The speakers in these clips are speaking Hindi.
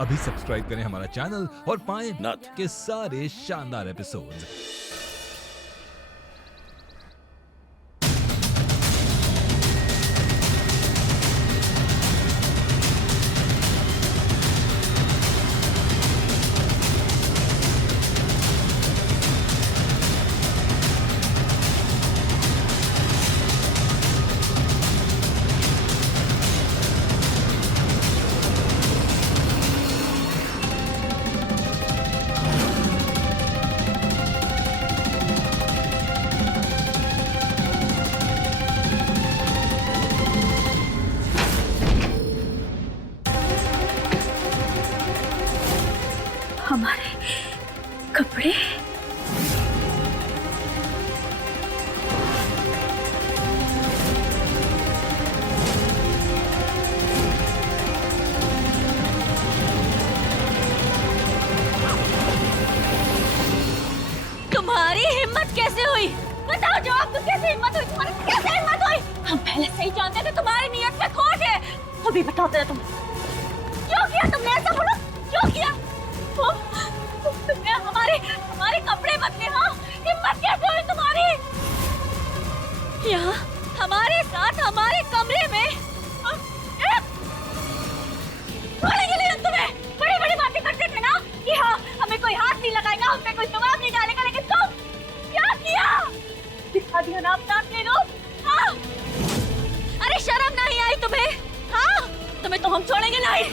अभी सब्सक्राइब करें हमारा चैनल और पाएं नाथ। के सारे शानदार एपिसोड्स। हमारे कपड़े। तुम्हारी हिम्मत कैसे हुई? बताओ जवाब दो, कैसे हिम्मत हुई तुम्हारी? कैसे हिम्मत हुई? हम पहले से ही जानते थे तुम्हारी नीयत में खोट है। अभी बताओ तेरा तुम क्यों किया? तुमने ऐसा बोलो, क्यों किया? तुमने हमारे कपड़े बदले। हाँ, हिम्मत कैसे हुई तुम्हारी? यहाँ हमारे साथ हमारे कमरे में छोड़ेंगे नहीं हम तुम्हें। बड़ी बड़ी बातें करते थे ना कि हाँ हमें कोई हाथ नहीं लगाएगा, हम पे कोई जवाब नहीं डालेगा, लेकिन तुम क्या किया? दिखा दिया ना अपना असली रूप। हाँ, अरे शर्म नहीं आई तुम्हें? हाँ, तुम्हें तो हम छोड़ेंगे नहीं।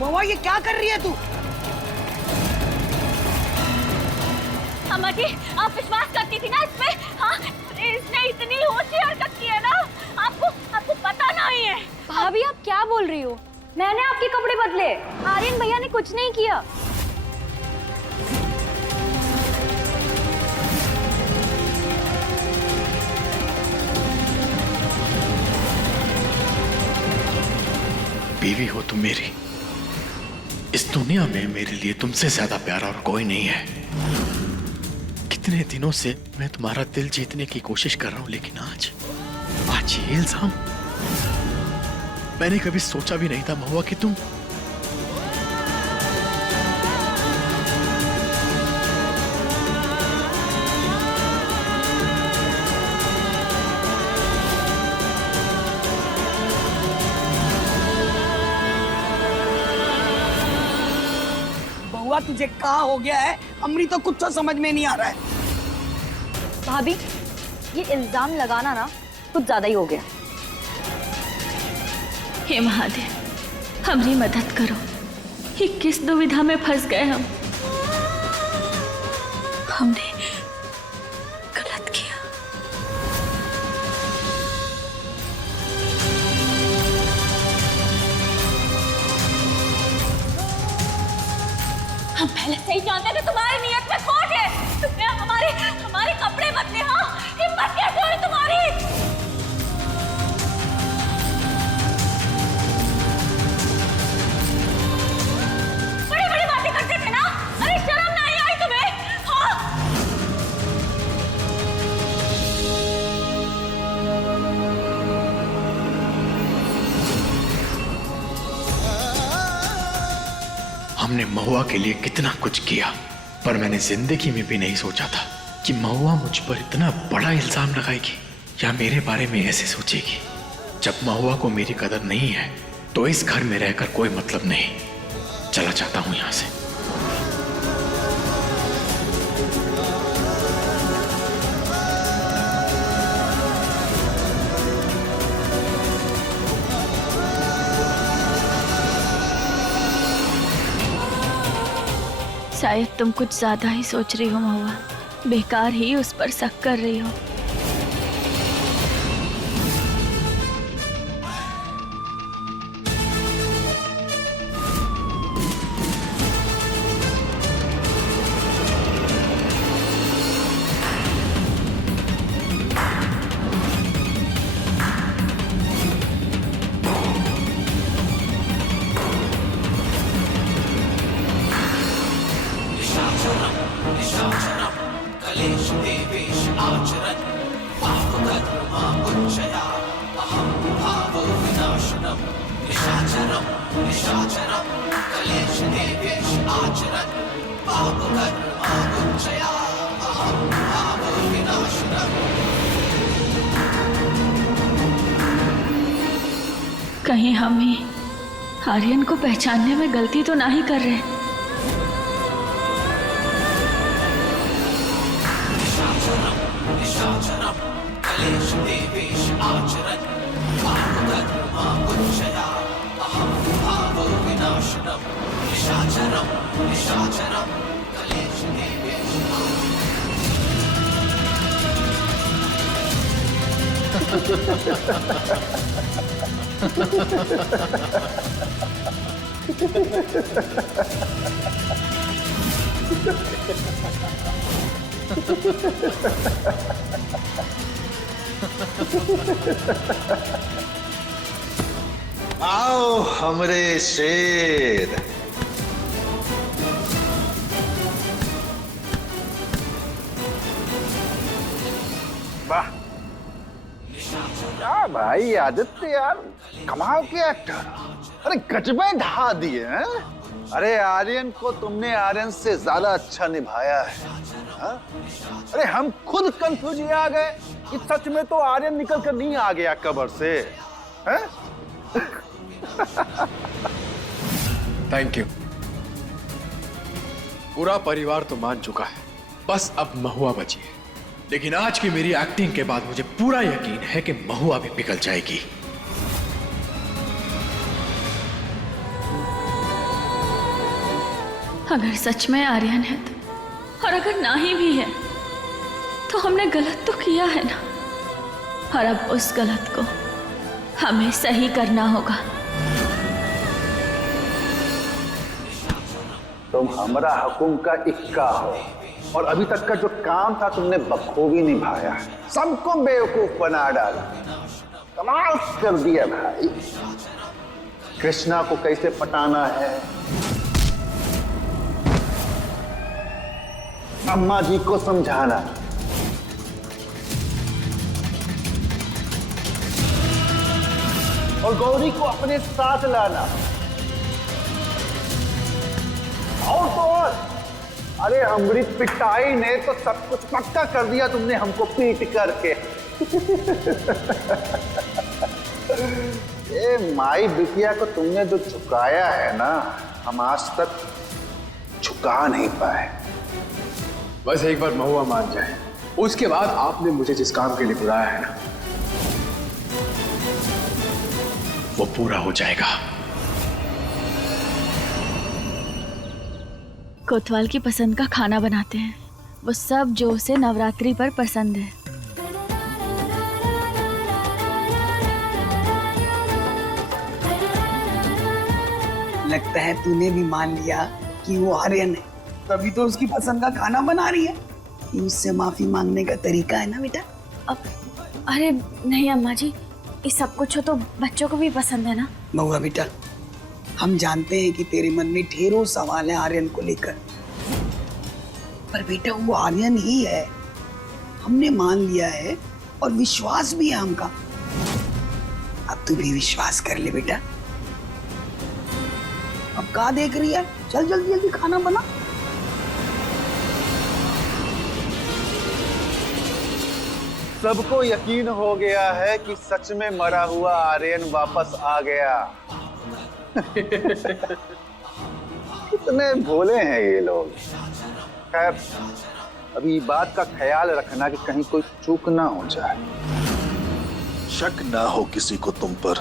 महुआ, ये क्या कर रही है तू? अम्मा जी, आप विश्वास करती थी ना इसमें? हाँ, इसने इतनी ऊंची हरकत की है ना, आपको पता नहीं है। भाभी आप क्या बोल रही हो? मैंने आपके कपड़े बदले, आर्यन भैया ने कुछ नहीं किया। बीवी हो तुम मेरी, इस दुनिया में मेरे लिए तुमसे ज्यादा प्यारा और कोई नहीं है। कितने दिनों से मैं तुम्हारा दिल जीतने की कोशिश कर रहा हूं, लेकिन आज ये इल्जाम। मैंने कभी सोचा भी नहीं था महुआ कि तुम तुझे क्या हो गया है? अमरी तो कुछ तो समझ में नहीं आ रहा है। भाभी, ये इल्जाम लगाना ना कुछ ज्यादा ही हो गया। हे महादेव, हमारी मदद करो। ये किस दुविधा में फंस गए हम। हमने गलत किया। हम पहले से ही जानते थे तुम्हारी नीयत में खोट है। तुमने हमारे कपड़े बदले। हाँ, हिम्मत कैसे हुई तुम्हारी? बड़ी बड़ी बातें करते थे ना, अरे शर्म नहीं आई तुम्हें? हाँ, हमने महुआ के लिए कितना कुछ किया, पर मैंने जिंदगी में भी नहीं सोचा था कि महुआ मुझ पर इतना बड़ा इल्जाम लगाएगी या मेरे बारे में ऐसे सोचेगी। जब महुआ को मेरी कदर नहीं है तो इस घर में रहकर कोई मतलब नहीं। चला जाता हूं यहां से। शायद तुम कुछ ज्यादा ही सोच रही हो महुआ, बेकार ही उस पर शक कर रही हो। कहीं हम ही आर्यन को पहचानने में गलती तो नहीं कर रहे। आओ हमरे शेर। वाह क्या भाई आदित्य यार, कमाल के एक्टर। अरे गजबे ढा दिए हैं। अरे आर्यन को तुमने आर्यन से ज्यादा अच्छा निभाया है। हा? अरे हम खुद कंफ्यूज आ गए कि सच में तो आर्यन निकल कर नहीं आ गया कब्र से। है? Thank you. पूरा परिवार तो मान चुका है, बस अब महुआ बची है। लेकिन आज की मेरी एक्टिंग के बाद मुझे पूरा यकीन है कि महुआ भी पिघल जाएगी। अगर सच में आर्यन है तो, और अगर नहीं भी है तो हमने गलत तो किया है ना, और अब उस गलत को हमें सही करना होगा। तुम हमारा हुकुम का इक्का हो और अभी तक का जो काम था तुमने बखूबी निभाया। सबको बेवकूफ बना डाला। कमाल कर दिया भाई। कृष्णा को कैसे पटाना है, अम्मा जी को समझाना, और गौरी को अपने साथ लाना, और तो और अरे हमारी पिटाई ने तो सब कुछ पक्का कर दिया तुमने हमको पीट करके। ये माई बिटिया को तुमने जो झुकाया है ना, हम आज तक झुका नहीं पाए। बस एक बार महुआ मान जाए, उसके बाद आपने मुझे जिस काम के लिए बुलाया है ना, वो पूरा हो जाएगा। कोतवाल की पसंद का खाना बनाते हैं, वो सब जो उसे नवरात्रि पर पसंद है। लगता है तूने भी मान लिया कि वो आर्यन है, तभी तो उसकी पसंद का खाना बना रही है। ये उससे माफी मांगने का तरीका है ना बेटा। अब अरे नहीं अम्मा जी, ये सब कुछ हो तो बच्चों को भी पसंद है ना। महुआ बेटा, हम जानते हैं कि तेरे मन में ढेरों सवाल है आर्यन को लेकर, पर बेटा वो आर्यन ही है, हमने मान लिया है और विश्वास भी है हमका। अब तू भी विश्वास कर ले बेटा। अब कहाँ देख रही है, चल जल्दी जल्दी खाना बना। सबको यकीन हो गया है कि सच में मरा हुआ आर्यन वापस आ गया। कितने भोले हैं ये लोग। खैर अभी बात का ख्याल रखना कि कहीं कोई चूक ना हो जाए, शक ना हो किसी को तुम पर।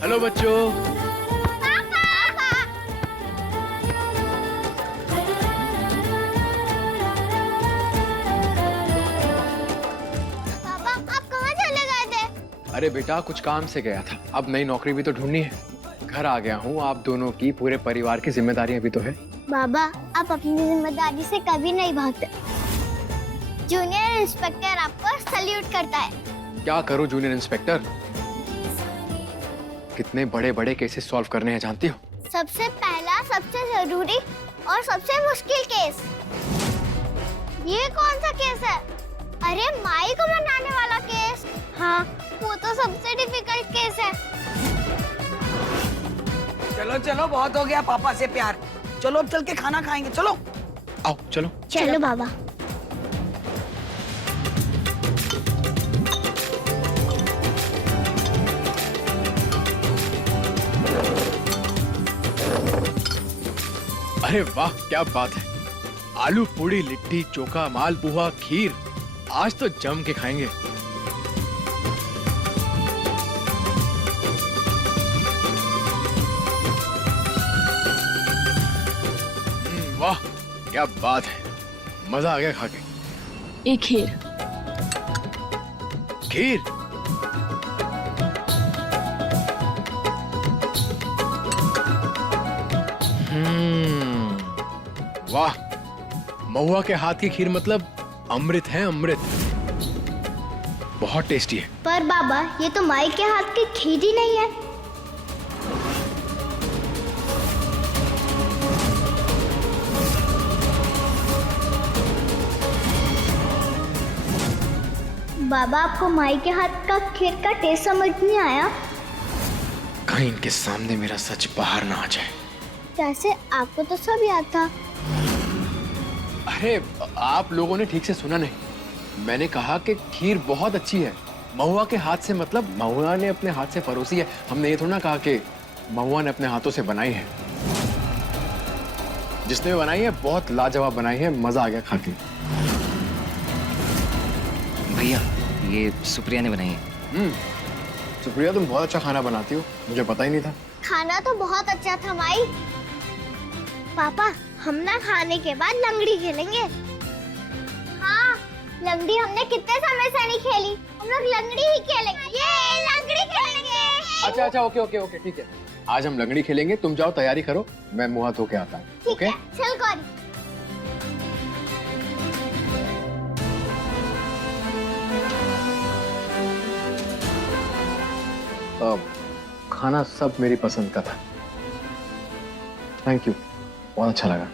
हेलो बच्चों। पापा आप कहाँ चले गए थे? अरे बेटा कुछ काम से गया था, अब नई नौकरी भी तो ढूंढनी है। घर आ गया हूँ, आप दोनों की पूरे परिवार की जिम्मेदारियां भी तो है। बाबा, आप अपनी जिम्मेदारी से कभी नहीं भागते। जूनियर इंस्पेक्टर आपको सल्यूट करता है। क्या करूँ जूनियर इंस्पेक्टर? कितने बड़े बड़े केसेस सॉल्व करने हैं जानती हो? सबसे पहला, सबसे जरूरी और सबसे मुश्किल केस। ये कौन सा केस है? अरे माई को मनाने वाला केस। हाँ, वो तो सबसे डिफिकल्ट केस है। चलो चलो, बहुत हो गया पापा से प्यार। चलो अब चल के खाना खाएंगे, चलो। आओ चलो। चलो बाबा। अरे वाह, क्या बात है। आलू पूड़ी, लिट्टी चोखा, मालपुआ, खीर, आज तो जम के खाएंगे। वाह क्या बात है, मजा आ गया खा के। एक खीर। खीर? वाह, महुआ के हाथ की खीर मतलब अमृत है, अमृत। बहुत टेस्टी है। पर बाबा, ये तो माई के हाथ की खीर ही नहीं है। बाबा, आपको माई के हाथ का खीर का टेस्ट समझ नहीं आया? कहीं इनके सामने मेरा सच बाहर ना आ जाए। कैसे? आपको तो सब याद था। अरे आप लोगों ने ठीक से सुना नहीं। मैंने कहा कि खीर बहुत अच्छी है। महुआ के हाथ से मतलब महुआ ने अपने हाथ से परोसी है। हमने ये थोड़ा ना कहा कि महुआ ने अपने हाथों से बनाई है। जिसने बनाई है बहुत लाजवाब बनाई है, मजा आ गया खा के। भैया, ये सुप्रिया ने बनाई है। सुप्रिया, तुम बहुत अच्छा खाना बनाती हो, मुझे पता ही नहीं था। खाना तो बहुत अच्छा था माई। पापा, हम ना खाने के बाद लंगड़ी खेलेंगे। हाँ, लंगड़ी हमने कितने समय से नहीं खेली। हम लोग लंगड़ी ही खेलेंगे। ये लंगड़ी खेलेंगे। अच्छा अच्छा, ओके ओके ओके, ठीक है। आज हम लंगड़ी खेलेंगे। तुम जाओ तैयारी करो, मैं मुंह हाथ धो के आता हूँ। ठीक है, चल कौन। खाना सब मेरी पसंद का था। थैंक यू, बहुत अच्छा लगा।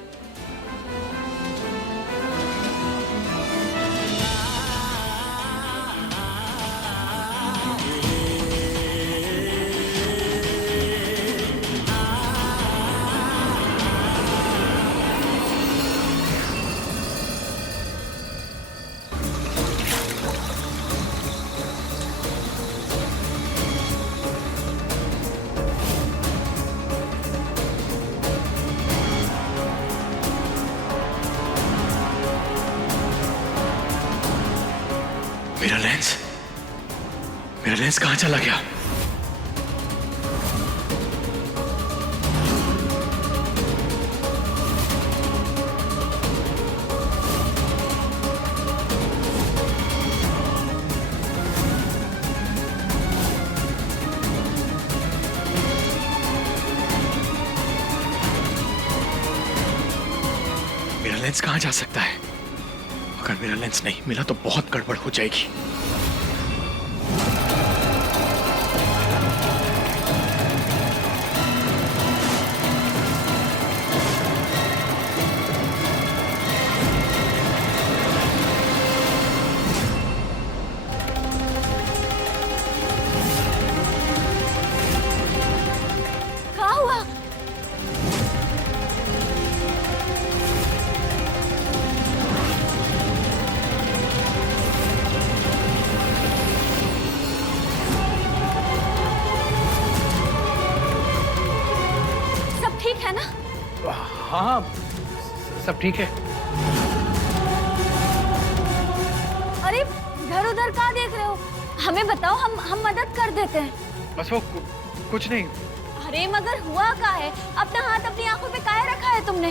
मेरा लेंस कहाँ चला गया? मेरा लेंस कहाँ जा सकता है? अगर मेरा लेंस नहीं मिला तो बहुत गड़बड़ हो जाएगी। क्या हुआ? सब ठीक है ना? हाँ, सब ठीक है। अरे इधर उधर क्या देख रहे हो? हमें बताओ, हम मदद कर देते हैं। बस वो कुछ नहीं। अरे मगर हुआ क्या है? अपना हाथ अपनी आंखों पे काहे रखा है तुमने?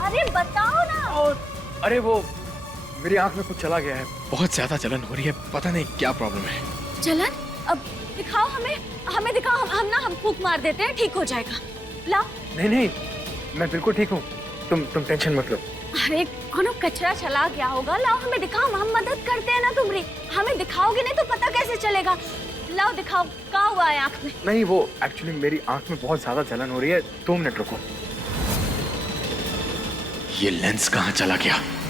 अरे बताओ ना। अरे वो मेरी आंख में कुछ चला गया है। बहुत ज्यादा जलन हो रही है, पता नहीं क्या प्रॉब्लम है। जलन? अब दिखाओ हमें दिखाओ, हम फूंक मार देते हैं, ठीक हो जाएगा। लाओ। नहीं नहीं, मैं बिल्कुल ठीक हूँ, तुम टेंशन मत लो। अरे कोनो कचरा चला गया होगा, लाओ हमें दिखाओ, हम मदद करते हैं ना तुम्हारी। हमें दिखाओगे नहीं तो पता कैसे चलेगा। लाओ दिखाओ, क्या हुआ है आँख में? नहीं, वो एक्चुअली मेरी आँख में बहुत ज्यादा जलन हो रही है, 2 मिनट रुको। ये लेंस कहाँ चला गया?